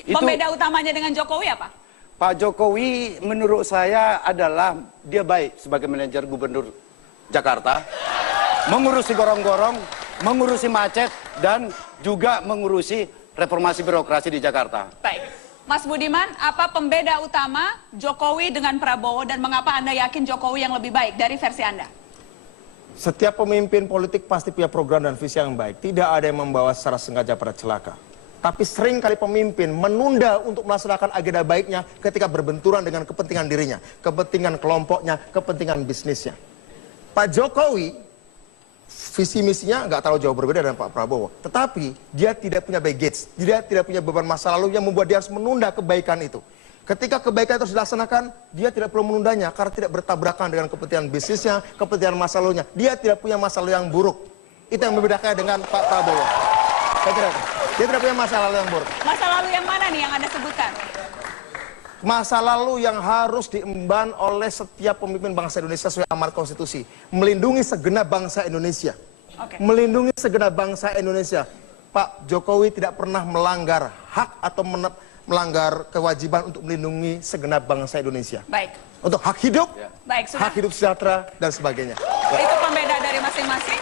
Pembeda utamanya dengan Jokowi apa? Pak Jokowi menurut saya adalah dia baik sebagai manajer gubernur Jakarta, mengurusi gorong-gorong, mengurusi macet, dan juga mengurusi reformasi birokrasi di Jakarta. Baik. Mas Budiman, apa pembeda utama Jokowi dengan Prabowo dan mengapa Anda yakin Jokowi yang lebih baik dari versi Anda? Setiap pemimpin politik pasti punya program dan visi yang baik. Tidak ada yang membawa secara sengaja pada celaka. Tapi sering kali pemimpin menunda untuk melaksanakan agenda baiknya ketika berbenturan dengan kepentingan dirinya, kepentingan kelompoknya, kepentingan bisnisnya. Pak Jokowi, visi misinya nggak terlalu jauh berbeda dengan Pak Prabowo. Tetapi dia tidak punya baggage, dia tidak punya beban masa lalu yang membuat dia harus menunda kebaikan itu. Ketika kebaikan itu dilaksanakan, dia tidak perlu menundanya karena tidak bertabrakan dengan kepentingan bisnisnya, kepentingan masa lalunya. Dia tidak punya masa lalu yang buruk. Itu yang membedakannya dengan Pak Prabowo. Saya kira dia tidak punya masa lalu yang buruk. Masa lalu yang mana nih yang Anda sebutkan? Masa lalu yang harus diemban oleh setiap pemimpin bangsa Indonesia sesuai amanat konstitusi. Melindungi segenap bangsa Indonesia. Melindungi segenap bangsa Indonesia. Pak Jokowi tidak pernah melanggar hak atau melanggar kewajiban untuk melindungi segenap bangsa Indonesia. Baik. Untuk hak hidup, Baik, sudah. hak hidup sejahtera, dan sebagainya. Itu pembeda dari masing-masing.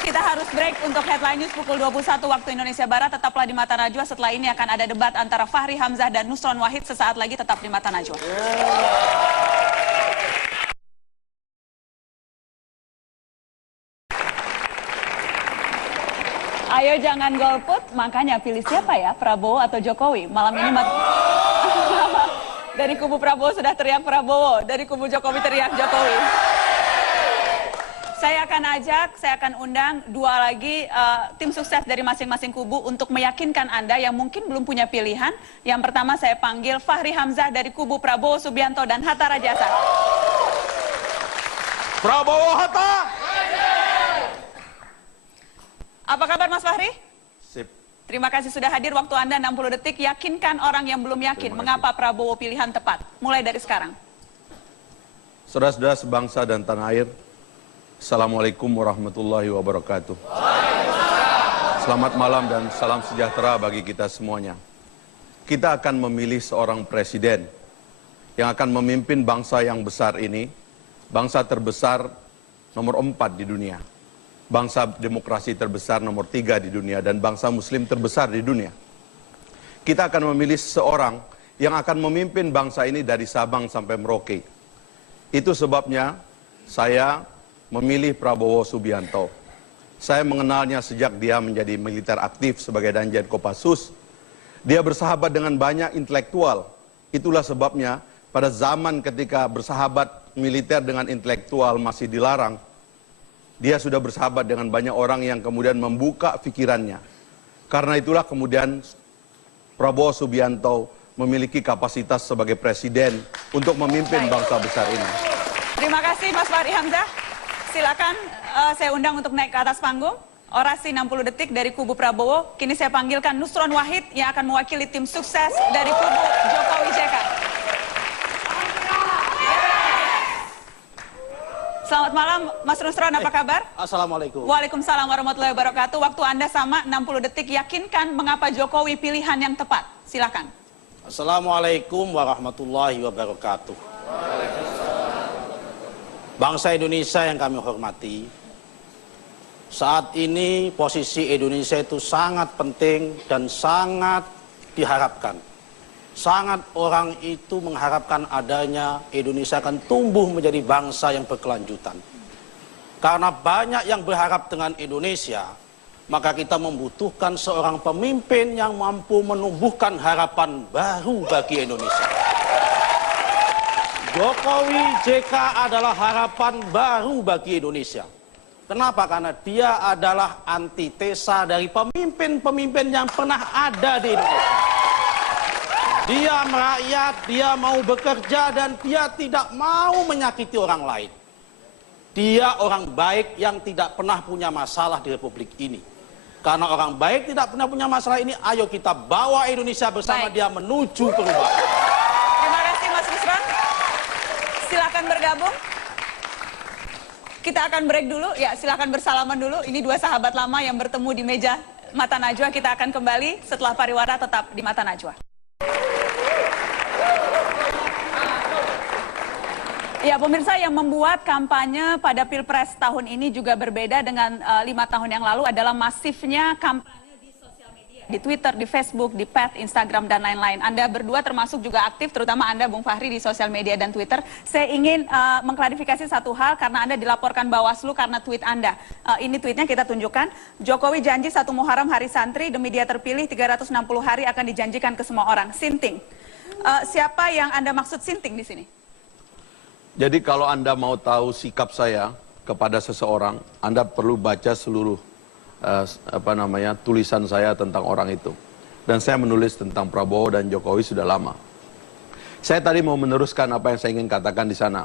Kita harus break untuk headline news pukul 21 waktu Indonesia Barat. Tetaplah di Mata Najwa. Setelah ini akan ada debat antara Fahri Hamzah dan Nusron Wahid. Sesaat lagi tetap di Mata Najwa. Ayo jangan golput, makanya pilih siapa ya, Prabowo atau Jokowi? Malam ini dari kubu Prabowo sudah teriak Prabowo, dari kubu Jokowi teriak Jokowi. Saya akan undang dua lagi tim sukses dari masing-masing kubu untuk meyakinkan Anda yang mungkin belum punya pilihan. Yang pertama saya panggil Fahri Hamzah dari kubu Prabowo Subianto dan Hatta Rajasa. Prabowo Hatta. Apa kabar Mas Fahri? Sip. Terima kasih sudah hadir. Waktu Anda 60 detik. Yakinkan orang yang belum yakin mengapa Prabowo pilihan tepat. Mulai dari sekarang. Saudara-saudara sebangsa dan tanah air, Assalamualaikum warahmatullahi wabarakatuh. Selamat malam dan salam sejahtera bagi kita semuanya. Kita akan memilih seorang presiden yang akan memimpin bangsa yang besar ini, bangsa terbesar nomor 4 di dunia. Bangsa demokrasi terbesar nomor 3 di dunia dan bangsa muslim terbesar di dunia. Kita akan memilih seorang yang akan memimpin bangsa ini dari Sabang sampai Merauke. Itu sebabnya saya memilih Prabowo Subianto. Saya mengenalnya sejak dia menjadi militer aktif sebagai Danjen Kopassus. Dia bersahabat dengan banyak intelektual. Itulah sebabnya pada zaman ketika bersahabat militer dengan intelektual masih dilarang, dia sudah bersahabat dengan banyak orang yang kemudian membuka pikirannya. Karena itulah kemudian Prabowo Subianto memiliki kapasitas sebagai presiden untuk memimpin bangsa besar ini. Terima kasih Mas Fahri Hamzah. Silakan saya undang untuk naik ke atas panggung. Orasi 60 detik dari kubu Prabowo. Kini saya panggilkan Nusron Wahid yang akan mewakili tim sukses dari kubu Jokowi JK. Selamat malam, Mas Nusron, apa kabar? Assalamualaikum. Waalaikumsalam warahmatullahi wabarakatuh. Waktu Anda sama 60 detik, yakinkan mengapa Jokowi pilihan yang tepat. Silakan. Assalamualaikum warahmatullahi wabarakatuh. Bangsa Indonesia yang kami hormati, saat ini posisi Indonesia itu sangat penting dan sangat diharapkan. Sangat orang itu mengharapkan adanya Indonesia akan tumbuh menjadi bangsa yang berkelanjutan. Karena banyak yang berharap dengan Indonesia, maka kita membutuhkan seorang pemimpin yang mampu menumbuhkan harapan baru bagi Indonesia. Jokowi JK adalah harapan baru bagi Indonesia. Kenapa? Karena dia adalah antitesa dari pemimpin-pemimpin yang pernah ada di Indonesia. Dia merakyat, dia mau bekerja, dan dia tidak mau menyakiti orang lain. Dia orang baik yang tidak pernah punya masalah di Republik ini. Karena orang baik tidak pernah punya masalah ini, ayo kita bawa Indonesia bersama dia menuju perubahan. Terima kasih Mas Nusron. Silakan bergabung. Kita akan break dulu, ya silakan bersalaman dulu. Ini dua sahabat lama yang bertemu di meja Mata Najwa. Kita akan kembali setelah pariwara, tetap di Mata Najwa. Ya, pemirsa, yang membuat kampanye pada Pilpres tahun ini juga berbeda dengan 5 tahun yang lalu adalah masifnya kampanye di sosial media. Di Twitter, di Facebook, di Path, Instagram, dan lain-lain. Anda berdua termasuk juga aktif, terutama Anda, Bung Fahri, di sosial media dan Twitter. Saya ingin mengklarifikasi satu hal karena Anda dilaporkan Bawaslu karena tweet Anda. Ini tweetnya kita tunjukkan. Jokowi janji 1 Muharram Hari Santri, demi dia terpilih 360 hari akan dijanjikan ke semua orang. Sinting. Siapa yang Anda maksud sinting di sini? Jadi kalau Anda mau tahu sikap saya kepada seseorang, Anda perlu baca seluruh tulisan saya tentang orang itu. Dan saya menulis tentang Prabowo dan Jokowi sudah lama. Saya tadi mau meneruskan apa yang saya ingin katakan di sana.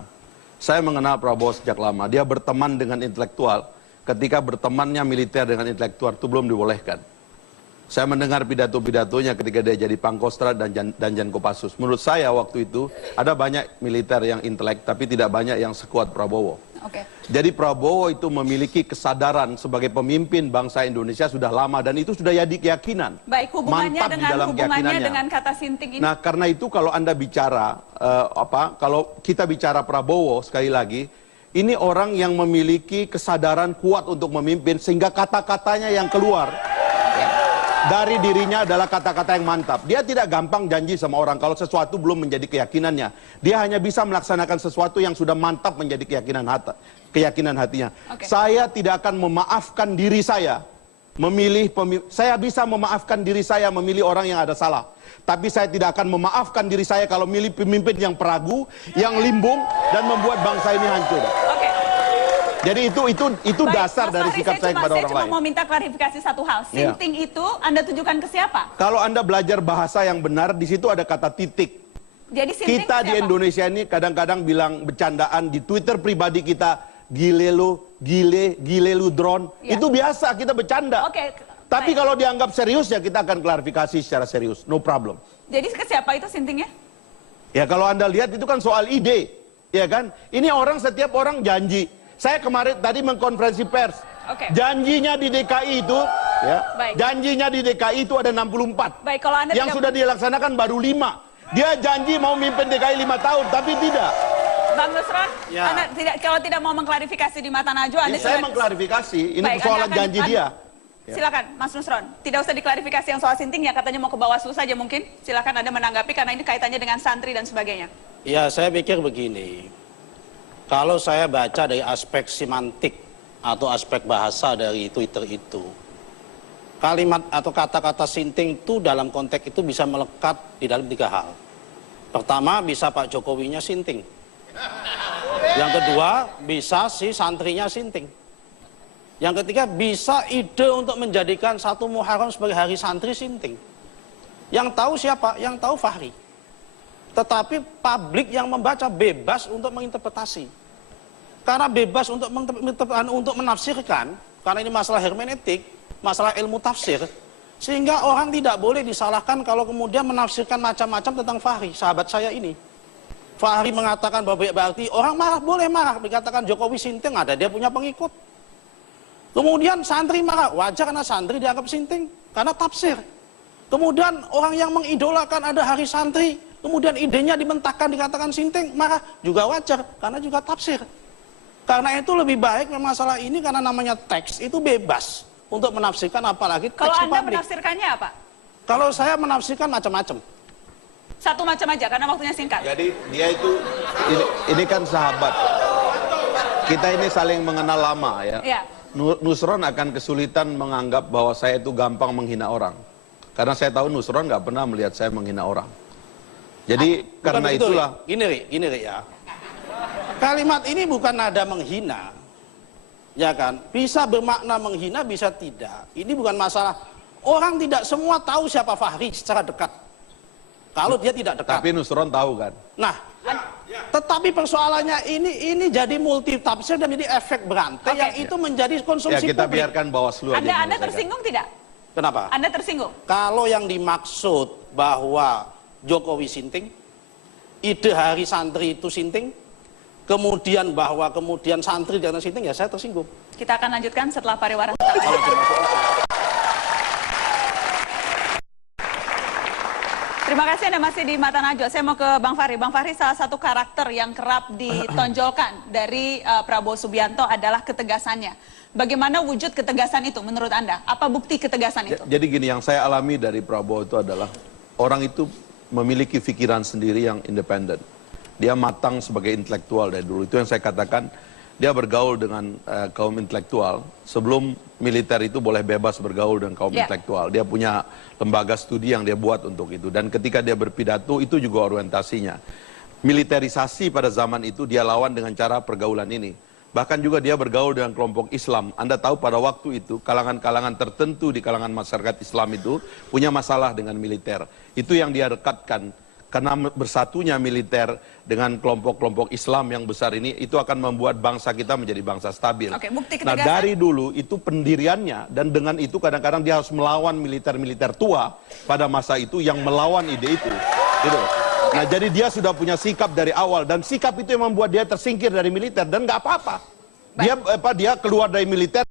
Saya mengenal Prabowo sejak lama. Dia berteman dengan intelektual. Ketika bertemannya militer dengan intelektual itu belum dibolehkan. Saya mendengar pidato-pidatonya ketika dia jadi Pangkostrat dan Danjen Kopassus. Menurut saya waktu itu ada banyak militer yang intelek, tapi tidak banyak yang sekuat Prabowo. Oke. Jadi Prabowo itu memiliki kesadaran sebagai pemimpin bangsa Indonesia sudah lama dan itu sudah jadi keyakinan. Baik, hubungannya Mantap di dalam keyakinannya. dengan kata sinting ini. Nah, karena itu kalau Anda bicara kalau kita bicara Prabowo sekali lagi, ini orang yang memiliki kesadaran kuat untuk memimpin sehingga kata-katanya yang keluar dari dirinya adalah kata-kata yang mantap. Dia tidak gampang janji sama orang kalau sesuatu belum menjadi keyakinannya. Dia hanya bisa melaksanakan sesuatu yang sudah mantap menjadi keyakinan hatinya. Oke. Saya tidak akan memaafkan diri saya saya bisa memaafkan diri saya memilih orang yang ada salah. Tapi saya tidak akan memaafkan diri saya kalau milih pemimpin yang peragu, yang limbung dan membuat bangsa ini hancur. Oke. Jadi itu Baik, dasar Mas dari Fahri, sikap saya kepada orang Saya lain. cuma mau minta klarifikasi satu hal. Iya. Sinting itu Anda tujukan ke siapa? Kalau Anda belajar bahasa yang benar, di situ ada kata titik. Jadi sinting Kita ke di siapa? Indonesia ini kadang-kadang bilang bercandaan di Twitter pribadi kita, gile lu drone. Ya. Itu biasa, kita bercanda. Oke. Tapi baik. kalau dianggap serius ya kita akan klarifikasi secara serius. No problem. Jadi ke siapa itu sintingnya? Ya kalau Anda lihat itu kan soal ide. Ya kan? Ini setiap orang janji. Saya kemarin tadi mengkonferensi pers. Oke. Janjinya di DKI itu, ya. Baik. Janjinya di DKI itu ada 64. Baik, kalau Anda Yang tidak- sudah dilaksanakan baru 5. Dia janji mau mimpin DKI 5 tahun, tapi tidak. Bang Nusron, Ya. Anda kalau tidak mau mengklarifikasi di mata Najwa, Anda Saya juga- mengklarifikasi, ini Baik, persoalan Anda akan- janji dia. Silakan, Mas Nusron. Tidak usah diklarifikasi yang soal sinting ya, katanya mau ke Bawaslu saja mungkin. Silakan Anda menanggapi karena ini kaitannya dengan santri dan sebagainya. Ya, saya pikir begini. Kalau saya baca dari aspek semantik atau aspek bahasa dari Twitter itu, kalimat atau kata-kata sinting itu dalam konteks itu bisa melekat di dalam 3 hal. Pertama, bisa Pak Jokowinya sinting. Yang kedua, bisa si santrinya sinting. Yang ketiga, bisa ide untuk menjadikan 1 Muharram sebagai hari santri sinting. Yang tahu siapa? Yang tahu Fahri. Tetapi publik yang membaca bebas untuk menginterpretasi. Karena bebas untuk menafsirkan, karena ini masalah hermeneutik, masalah ilmu tafsir, sehingga orang tidak boleh disalahkan kalau kemudian menafsirkan macam-macam tentang Fahri, sahabat saya ini. Fahri mengatakan bahwa berarti orang marah, boleh marah, dikatakan Jokowi sinting, ada dia punya pengikut. Kemudian santri marah, wajar karena santri dianggap sinting, karena tafsir. Kemudian orang yang mengidolakan ada hari santri, kemudian idenya dimentahkan dikatakan sinting, marah, juga wajar, karena juga tafsir. Karena itu lebih baik masalah ini karena namanya teks itu bebas untuk menafsirkan apalagi teks Kalau di Anda publik. menafsirkannya apa? Kalau saya menafsirkan macam-macam. Satu macam aja karena waktunya singkat. Jadi dia itu, ini kan sahabat. Kita ini saling mengenal lama ya. Iya. Nusron akan kesulitan menganggap bahwa saya itu gampang menghina orang. Karena saya tahu Nusron nggak pernah melihat saya menghina orang. Jadi Bukan karena begitu, itulah. Ri. Gini Ri ya. Kalimat ini bukan nada menghina. Ya kan? Bisa bermakna menghina, bisa tidak. Ini bukan masalah. Orang tidak semua tahu siapa Fahri secara dekat. Kalau dia tidak dekat. Tapi Nusron tahu kan. Nah, tetapi persoalannya ini jadi multi tafsir dan jadi efek berantai yang itu menjadi Ya konsumsi kita publik. biarkan Bawaslu aja. Anda menyelesaikan. tersinggung tidak? Kenapa? Anda tersinggung? Kalau yang dimaksud bahwa Jokowi sinting, ide hari santri itu sinting, kemudian bahwa kemudian santri dan sinting, ya saya tersinggung. Kita akan lanjutkan setelah pariwara. Terima kasih Anda masih di Mata Najwa. Saya mau ke Bang Fahri. Bang Fahri, salah satu karakter yang kerap ditonjolkan dari Prabowo Subianto adalah ketegasannya. Bagaimana wujud ketegasan itu menurut Anda? Apa bukti ketegasan itu? Jadi gini, yang saya alami dari Prabowo itu adalah orang itu memiliki pikiran sendiri yang independen. Dia matang sebagai intelektual dari dulu. Itu yang saya katakan, dia bergaul dengan kaum intelektual. Sebelum militer itu boleh bebas bergaul dengan kaum intelektual. Dia punya lembaga studi yang dia buat untuk itu. Dan ketika dia berpidato, itu juga orientasinya. Militerisasi pada zaman itu dia lawan dengan cara pergaulan ini. Bahkan juga dia bergaul dengan kelompok Islam. Anda tahu pada waktu itu kalangan-kalangan tertentu di kalangan masyarakat Islam itu punya masalah dengan militer. Itu yang dia rekatkan. Karena bersatunya militer dengan kelompok-kelompok Islam yang besar ini, itu akan membuat bangsa kita menjadi bangsa stabil. Oke, bukti Nah ketegasan. dari dulu itu pendiriannya, dan dengan itu kadang-kadang dia harus melawan militer-militer tua pada masa itu yang melawan ide itu. Gitu. Nah, jadi dia sudah punya sikap dari awal dan sikap itu yang membuat dia tersingkir dari militer dan nggak apa-apa. Dia keluar dari militer.